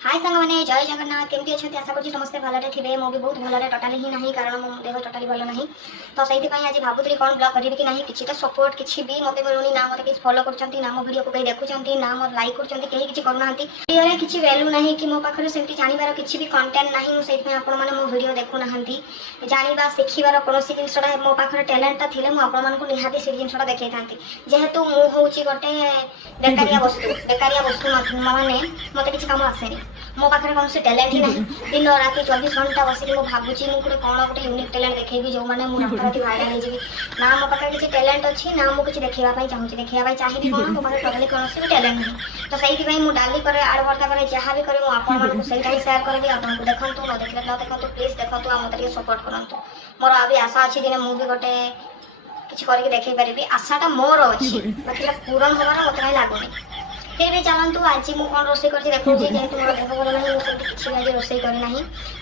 हाय सांग मैंने जय जगन्नाथ केमती अच्छे आशा करूँ समस्ते भलरे थे मो भी बहुत भलरे टोटाली ही नहीं कारण मो देह टोटाली भल नहीं तो से आज भावुली कौन ब्लॉग करी कि नहीं किसी सपोर्ट किसी भी मत मिलूनी ना मत किसी फॉलो कर ना मो वीडियो को कहीं देखुं ना मो लाइक करना वीडियो किसी वैल्यू ना कि मो पाखे से जानवर किसी भी कंटेंट ना मुझे आपने मो वीडियो देखुना जाना शिखार कौन जिनसा मो पाखे टैलेंटा थे मुझे निहाती से जिनसा देखी था जेहेतु मुझे गोटे बेकारिया वस्तु माने मत किसी कम आसेनी मो पाखे कौन से टैलेंट ही नहीं दिन राति 24 घंटा बस भावुची मुझे कौन गोटे यूनिक टैलेंट देखी जो मैंने मुझे राति भाइराल हो ना मो पाखे किसी टैलेंट अच्छी ना मुझे किसी देखा चाहूँगी देखा चाहिए कौन मो पाखे टोटाली कौन भी टैलेंट नहीं तो से मुझे डाली करे आड़ भर्ता करे जहाँ भी करे मुझे से सेयार करी आपको देखूँ न देखले न देखो प्लीज देखो आ मत सपोर्ट करूँ मोर आ आशा अच्छी दिन मुझे गोटे किसी करके देखे पारि आशाटा मोर अच्छी बाकी पूरण हमारा मत कहीं लगुनि फिर भी चलतु आज मुझे कौन रोसे कर देखा जेहतु मोर देह भल ना मुझे किसी आज रोसे करना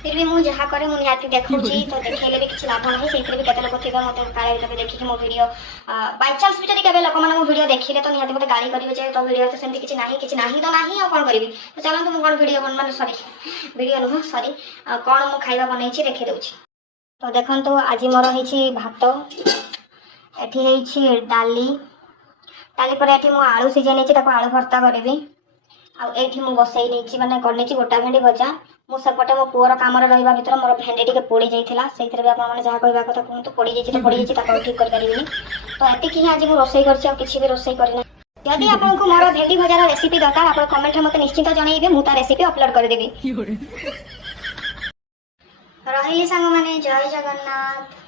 फिर भी मुझे जहाँ करे मुझे निहाती देखा तो देखेले भी किसी लाभ ना से भी लोक थे मतलब काले देखिए मो वीडियो बाय चांस भी जब लोक मैंने वीडियो देखिले तो निहाती मत गाड़ी करेंगे तो वीडियो तो सेमती किसी ना तो ना आ कौन करी तो चलतु मुझे कौन वीडियो मैंने सॉरी वीडियो नुह सॉरी कौन मु खाଇବା बनई देखी दूसरी तो देखो आज मोर होती भात एटी डाली डाली पर ये मुझे आलू सीझे नहीं आलू भर्ता करी आठी मुझे बसई नहीं मैंने कर गोटा भेंडी भजा मुझेपटे मो पुअर कम रहा भर मोर भेंडी टी पोड़ी जाता से भी आपने जहाँ कहवा कथा कहूँ पोड़ी जाइए पोड़ी जाइए ठीक करें तो ये ही आज मुझे रोसे किसी भी रोसे करना यदि आपको मोर भेंडी भजार रेसिपी दरकार आप कमेंट में मत निश्चित जनइबे मुझे रेसिपी अपलोड करदेवी रही सांग मैंने जय जगन्नाथ।